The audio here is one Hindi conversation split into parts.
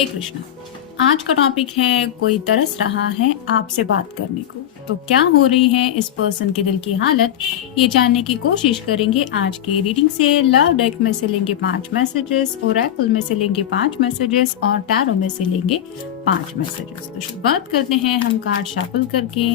हे कृष्णा। आज का टॉपिक है कोई तरस रहा है आपसे बात करने को। तो क्या हो रही है इस पर्सन के दिल की हालत, ये जानने की कोशिश करेंगे आज की रीडिंग से। लव डेक में से लेंगे 5 मैसेजेस, ओरेकल में से लेंगे 5 मैसेजेस और टैरो में से लेंगे 5 मैसेजेस। तो शुरुआत करते हैं हम कार्ड शफल करके।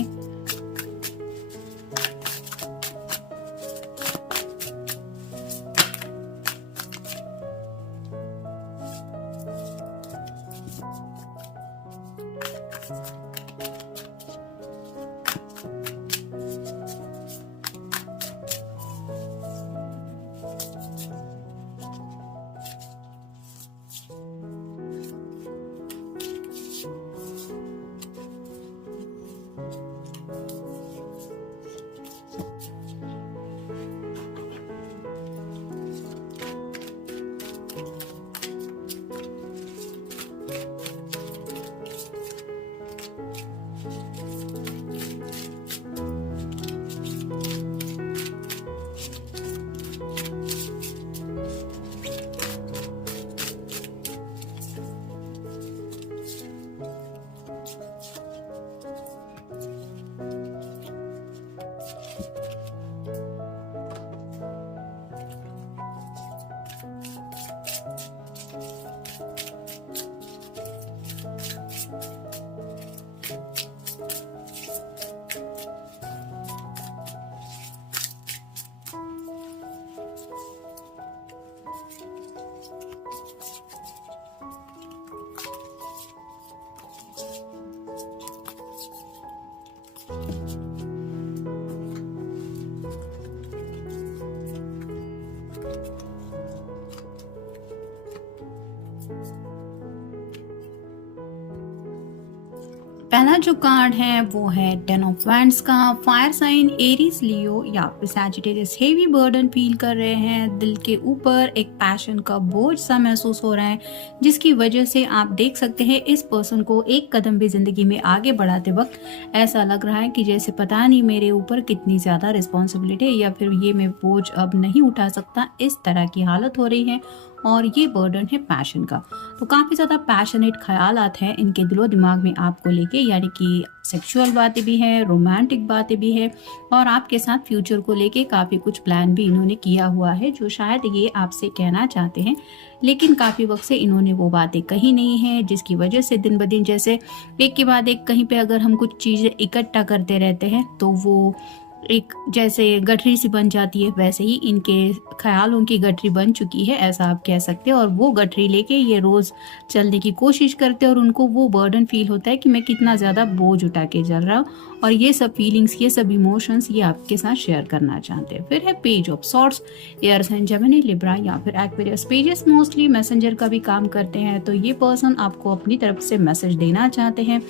पहला जो कार्ड है वो है 10 ऑफ वैंड्स का। फायर साइन एरीज, लियो या फिर सैजिटेरियस हेवी बर्डन फील कर रहे हैं। दिल के ऊपर एक पैशन का बोझ सा महसूस हो रहा है, जिसकी वजह से आप देख सकते हैं इस पर्सन को एक कदम भी जिंदगी में आगे बढ़ाते वक्त ऐसा लग रहा है कि जैसे पता नहीं मेरे ऊपर कितनी ज्यादा रिस्पॉन्सिबिलिटी है या फिर ये मैं बोझ अब नहीं उठा सकता, इस तरह की हालत हो रही है। और ये बर्डन है पैशन का। तो काफी ज्यादा पैशनेट ख्यालात हैं इनके दिलो दिमाग में आपको लेके, यानी कि सेक्सुअल बातें भी है, रोमांटिक बातें भी है और आपके साथ फ्यूचर को लेके काफी कुछ प्लान भी इन्होंने किया हुआ है जो शायद ये आपसे कहना चाहते हैं, लेकिन काफी वक्त से इन्होंने वो बातें कही नहीं है, जिसकी वजह से दिन ब दिन जैसे एक के बाद एक कहीं पे अगर हम कुछ चीजें इकट्ठा करते रहते हैं तो वो एक जैसे गठरी सी बन जाती है, वैसे ही इनके ख्यालों की गठरी बन चुकी है, ऐसा आप कह सकते हैं। और वो गठरी लेके ये रोज चलने की कोशिश करते हैं और उनको वो बर्डन फील होता है कि मैं कितना ज्यादा बोझ उठा के चल रहा हूँ, और ये सब फीलिंग्स, ये सब इमोशंस ये आपके साथ शेयर करना चाहते हैं। फिर है page of swords, air sign Gemini, Libra या फिर एक्वेरियस। पेजेस मोस्टली मैसेंजर का भी काम करते हैं, तो ये पर्सन आपको अपनी तरफ से मैसेज देना चाहते हैं।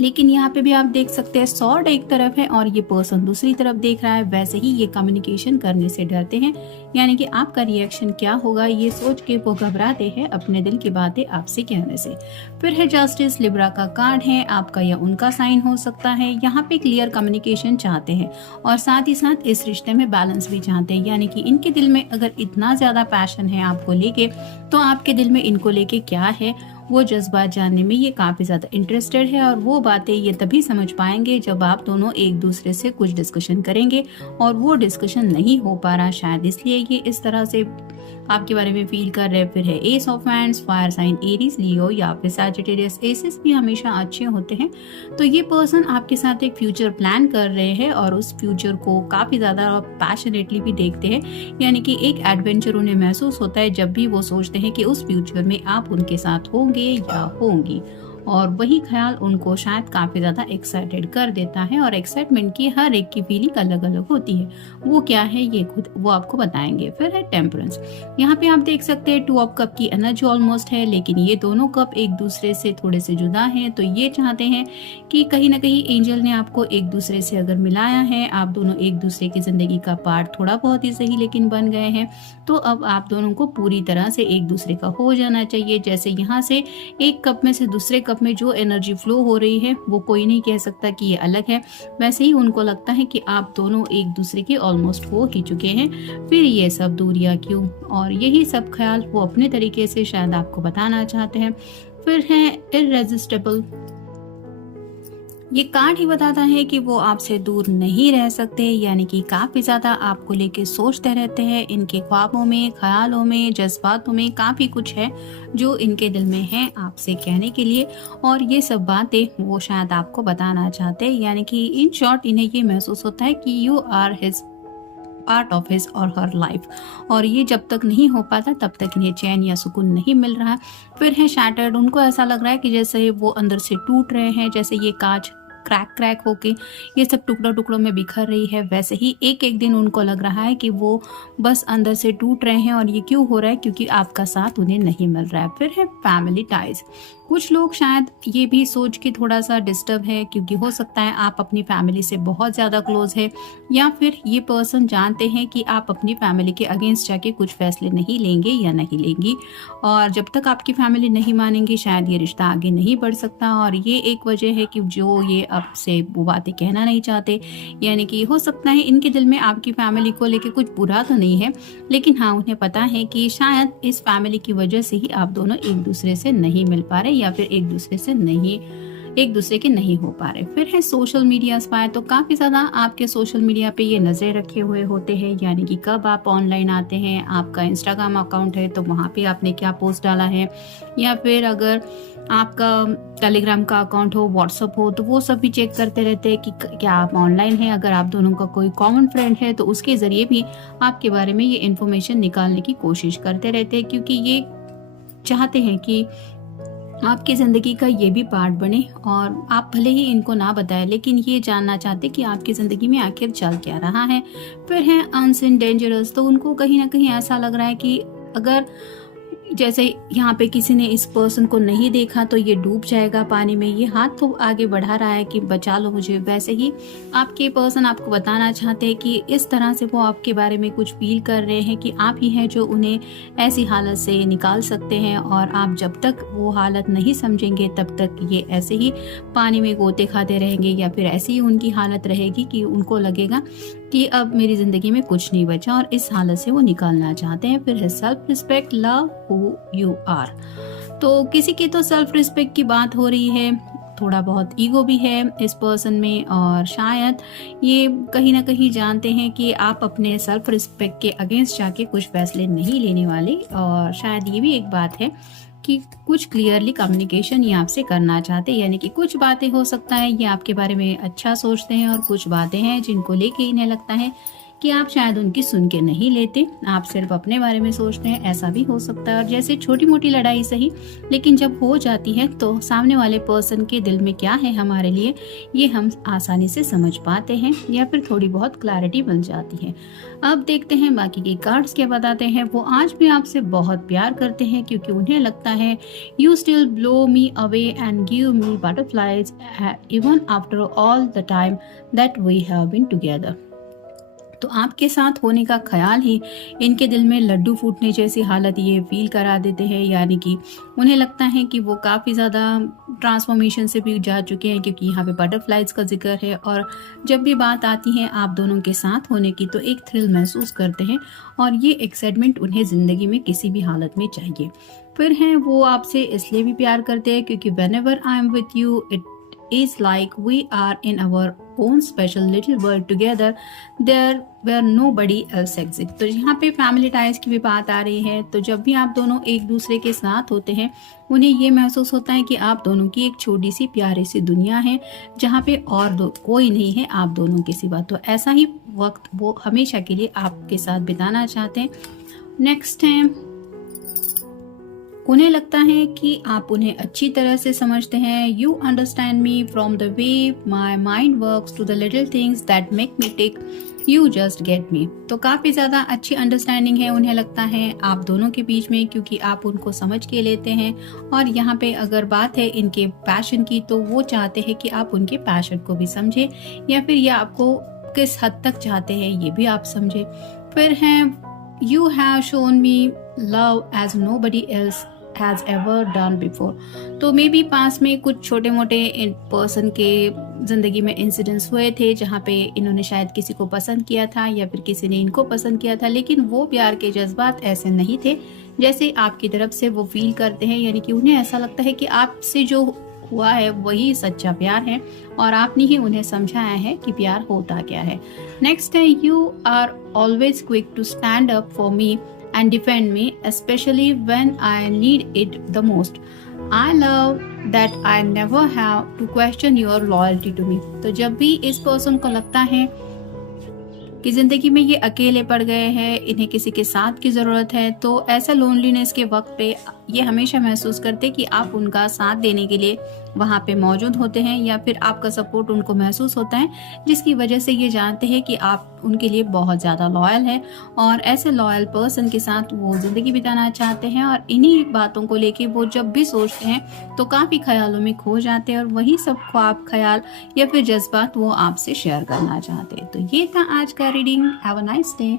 लेकिन यहाँ पे भी आप देख सकते हैं सॉर्ड एक तरफ है और ये पर्सन दूसरी तरफ देख रहा है, वैसे ही ये कम्युनिकेशन करने से डरते हैं, यानी कि आपका रिएक्शन क्या होगा ये सोच के वो घबराते हैं अपने दिल की बातें आपसे कहने से। फिर है जस्टिस, लिब्रा का कार्ड है, आपका या उनका साइन हो सकता है। यहाँ पे क्लियर कम्युनिकेशन चाहते हैं और साथ ही साथ इस रिश्ते में बैलेंस भी चाहते हैं, यानी कि इनके दिल में अगर इतना ज्यादा पैशन है आपको लेके, तो आपके दिल में इनको लेके क्या है वो जज्बात जानने में ये काफी ज्यादा इंटरेस्टेड है। और वो बातें ये तभी समझ पाएंगे जब आप दोनों एक दूसरे से कुछ डिस्कशन करेंगे, और वो डिस्कशन नहीं हो पा रहा, शायद इसलिए ये इस तरह से आपके बारे में फील कर रहे। फिर है ace of wands, fire sign Aries, Leo या फिर सैजिटेरियस। एसेस भी हमेशा अच्छे होते हैं। तो ये पर्सन आपके साथ एक फ्यूचर प्लान कर रहे हैं और उस फ्यूचर को काफी ज्यादा पैशनेटली भी देखते हैं, यानी कि एक एडवेंचर उन्हें महसूस होता है जब भी वो सोचते हैं कि उस फ्यूचर में आप उनके साथ होंगे या होंगी। और वही ख्याल उनको शायद काफी ज्यादा एक्साइटेड कर देता है, और एक्साइटमेंट की हर एक की फीलिंग अलग अलग होती है। वो क्या है ये खुद वो आपको बताएंगे। फिर है टेम्परेंस, यहाँ पे आप देख सकते हैं 2 ऑफ कप की एनर्जी ऑलमोस्ट है, लेकिन ये दोनों कप एक दूसरे से थोड़े से जुदा हैं। तो ये चाहते हैं कि कहीं ना कहीं एंजल ने आपको एक दूसरे से अगर मिलाया है, आप दोनों एक दूसरे की जिंदगी का पार्ट थोड़ा बहुत ही सही लेकिन बन गए हैं, तो अब आप दोनों को पूरी तरह से एक दूसरे का हो जाना चाहिए। जैसे यहाँ से एक कप में से दूसरे कप में जो एनर्जी फ्लो हो रही है वो कोई नहीं कह सकता कि ये अलग है, वैसे ही उनको लगता है कि आप दोनों एक दूसरे के ऑलमोस्ट हो ही चुके हैं। फिर ये सब दूरियां क्यों, और यही सब ख्याल वो अपने तरीके से शायद आपको बताना चाहते हैं। फिर है इररेजिस्टिबल। ये कार्ड ही बताता है कि वो आपसे दूर नहीं रह सकते, यानी कि काफी ज्यादा आपको लेके सोचते रहते हैं। इनके ख्वाबों में, ख्यालों में, जज्बातों में काफी कुछ है जो इनके दिल में है आपसे कहने के लिए, और ये सब बातें वो शायद आपको बताना चाहते हैं। यानी कि इन शॉर्ट इन्हें ये महसूस होता है कि you are his part of his और हर लाइफ, और ये जब तक नहीं हो पाता तब तक इन्हें चैन या सुकून नहीं मिल रहा। फिर है शैटर्ड। उनको ऐसा लग रहा है कि जैसे वो अंदर से टूट रहे हैं, जैसे ये कांच क्रैक होके ये सब टुकड़ों टुकड़ों में बिखर रही है, वैसे ही एक एक दिन उनको लग रहा है कि वो बस अंदर से टूट रहे हैं। और ये क्यों हो रहा है? क्योंकि आपका साथ उन्हें नहीं मिल रहा है। फिर है फैमिली टाइज। कुछ लोग शायद ये भी सोच के थोड़ा सा डिस्टर्ब है, क्योंकि हो सकता है आप अपनी फैमिली से बहुत ज़्यादा क्लोज है, या फिर ये पर्सन जानते हैं कि आप अपनी फैमिली के अगेंस्ट जाके कुछ फैसले नहीं लेंगे या नहीं लेंगी, और जब तक आपकी फैमिली नहीं मानेंगी शायद ये रिश्ता आगे नहीं बढ़ सकता। और ये एक वजह है कि जो ये आपसे वो बातें कहना नहीं चाहते। यानी कि हो सकता है इनके दिल में आपकी फैमिली को लेके कुछ बुरा तो नहीं है, लेकिन हाँ उन्हें पता है कि शायद इस फैमिली की वजह से ही आप दोनों एक दूसरे से नहीं मिल पा रहे, या फिर एक दूसरे के नहीं हो पा रहे। फिर है सोशल मीडिया स्पाई। तो काफी ज्यादा आपके सोशल मीडिया पे ये नजर रखे हुए होते हैं, यानी कि कब आप ऑनलाइन आते हैं, आपका इंस्टाग्राम अकाउंट है तो वहाँ पे आपने क्या पोस्ट डाला है, या फिर अगर आपका टेलीग्राम का अकाउंट हो, व्हाट्सअप हो, तो वो सब भी चेक करते रहते हैं कि क्या आप ऑनलाइन हैं। अगर आप दोनों का कोई कॉमन फ्रेंड है तो उसके जरिए भी आपके बारे में ये इन्फॉर्मेशन निकालने की कोशिश करते रहते हैं, क्योंकि ये चाहते हैं कि आपकी ज़िंदगी का ये भी पार्ट बने, और आप भले ही इनको ना बताएं लेकिन ये जानना चाहते कि आपकी ज़िंदगी में आखिर चल क्या रहा है। फिर है अनसीन डेंजरस। तो उनको कहीं ना कहीं ऐसा लग रहा है कि अगर जैसे यहाँ पे किसी ने इस पर्सन को नहीं देखा तो ये डूब जाएगा पानी में, ये हाथ तो आगे बढ़ा रहा है कि बचा लो मुझे, वैसे ही आपके पर्सन आपको बताना चाहते हैं कि इस तरह से वो आपके बारे में कुछ फील कर रहे हैं कि आप ही हैं जो उन्हें ऐसी हालत से निकाल सकते हैं, और आप जब तक वो हालत नहीं समझेंगे तब तक ये ऐसे ही पानी में गोते खाते रहेंगे, या फिर ऐसी ही उनकी हालत रहेगी कि उनको लगेगा कि अब मेरी जिंदगी में कुछ नहीं बचा, और इस हालत से वो निकालना चाहते हैं। फिर है self respect, love who you are. तो किसी की तो सेल्फ रिस्पेक्ट की बात हो रही है, थोड़ा बहुत ईगो भी है इस पर्सन में, और शायद ये कहीं ना कहीं जानते हैं कि आप अपने सेल्फ रिस्पेक्ट के अगेंस्ट जाके कुछ फैसले नहीं लेने वाले। और शायद ये भी एक बात है कि कुछ क्लियरली कम्युनिकेशन ये आपसे करना चाहते हैं, यानी कि कुछ बातें हो सकता है ये आपके बारे में अच्छा सोचते हैं, और कुछ बातें हैं जिनको लेके इन्हें लगता है कि आप शायद उनकी सुन के नहीं लेते, आप सिर्फ अपने बारे में सोचते हैं, ऐसा भी हो सकता है। और जैसे छोटी मोटी लड़ाई सही, लेकिन जब हो जाती है तो सामने वाले पर्सन के दिल में क्या है हमारे लिए ये हम आसानी से समझ पाते हैं, या फिर थोड़ी बहुत क्लैरिटी बन जाती है। अब देखते हैं बाकी के कार्ड्स क्या बताते हैं। वो आज भी आपसे बहुत प्यार करते हैं, क्योंकि उन्हें लगता है you still blow me away and give me butterflies even after all the time that we have been together. तो आपके साथ होने का ख्याल ही इनके दिल में लड्डू फूटने जैसी हालत ये फील करा देते हैं, यानी कि उन्हें लगता है कि वो काफ़ी ज़्यादा ट्रांसफॉर्मेशन से भी जा चुके हैं, क्योंकि यहाँ पे बटरफ्लाइज का जिक्र है, और जब भी बात आती है आप दोनों के साथ होने की तो एक थ्रिल महसूस करते हैं, और ये एक्साइटमेंट उन्हें ज़िंदगी में किसी भी हालत में चाहिए। फिर हैं वो आपसे इसलिए भी प्यार करते हैं क्योंकि whenever I am with you it is like we are in our own special little world together, there where nobody else exists। तो यहाँ पे फैमिली टाइज की भी बात आ रही है। तो जब भी आप दोनों एक दूसरे के साथ होते हैं उन्हें ये महसूस होता है कि आप दोनों की एक छोटी सी प्यारी सी दुनिया है, जहाँ पे और कोई नहीं है आप दोनों के सिवा। तो ऐसा ही वक्त वो हमेशा के लिए आपके साथ बिताना चाहते हैं। नेक्स्ट है, उन्हें लगता है कि आप उन्हें अच्छी तरह से समझते हैं। You understand me from the way my mind works to the little things that make me tick, you just get me. तो काफ़ी ज़्यादा अच्छी अंडरस्टैंडिंग है उन्हें लगता है आप दोनों के बीच में, क्योंकि आप उनको समझ के लेते हैं। और यहाँ पे अगर बात है इनके पैशन की, तो वो चाहते हैं कि आप उनके पैशन को भी समझे, या फिर ये आपको किस हद तक चाहते हैं ये भी आप समझे। फिर हैं, you have shown me love as nobody else has ever done before. तो मे बी पास में कुछ छोटे मोटे पर्सन के ज़िंदगी में इंसिडेंट्स हुए थे जहाँ पे इन्होंने शायद किसी को पसंद किया था या फिर किसी ने इनको पसंद किया था, लेकिन वो प्यार के जज्बात ऐसे नहीं थे जैसे आपकी तरफ से वो फील करते हैं। यानी कि उन्हें ऐसा लगता है कि आपसे जो हुआ है वही सच्चा प्यार है और आपने ही उन्हें समझाया है कि प्यार होता क्या है। नेक्स्ट है, you are always quick to stand up for me and defend me specially when I need it the most. I love that I never have to question your loyalty to me. तो जब भी इस पर्सन को लगता है कि जिंदगी में ये अकेले पड़ गए हैं, इन्हें किसी के साथ की ज़रूरत है, तो ऐसा लोनलीनेस के वक्त पे ये हमेशा महसूस करते कि आप उनका साथ देने के लिए वहाँ पे मौजूद होते हैं या फिर आपका सपोर्ट उनको महसूस होता है, जिसकी वजह से ये जानते हैं कि आप उनके लिए बहुत ज़्यादा लॉयल हैं और ऐसे लॉयल पर्सन के साथ वो ज़िंदगी बिताना चाहते हैं। और इन्हीं बातों को लेके वो जब भी सोचते हैं तो काफ़ी ख्यालों में खो जाते हैं और वही सब ख्वाब, ख्याल या फिर जज्बात वो आपसे शेयर करना चाहते हैं। तो ये था आज का reading. Have a nice day.